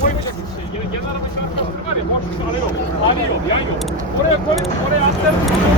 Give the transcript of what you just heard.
koymayacaksın işte. Genel araba şarkısı var ya, boş bir ara yok. Ani yol, yan yol. Oraya koy, oraya atlarız.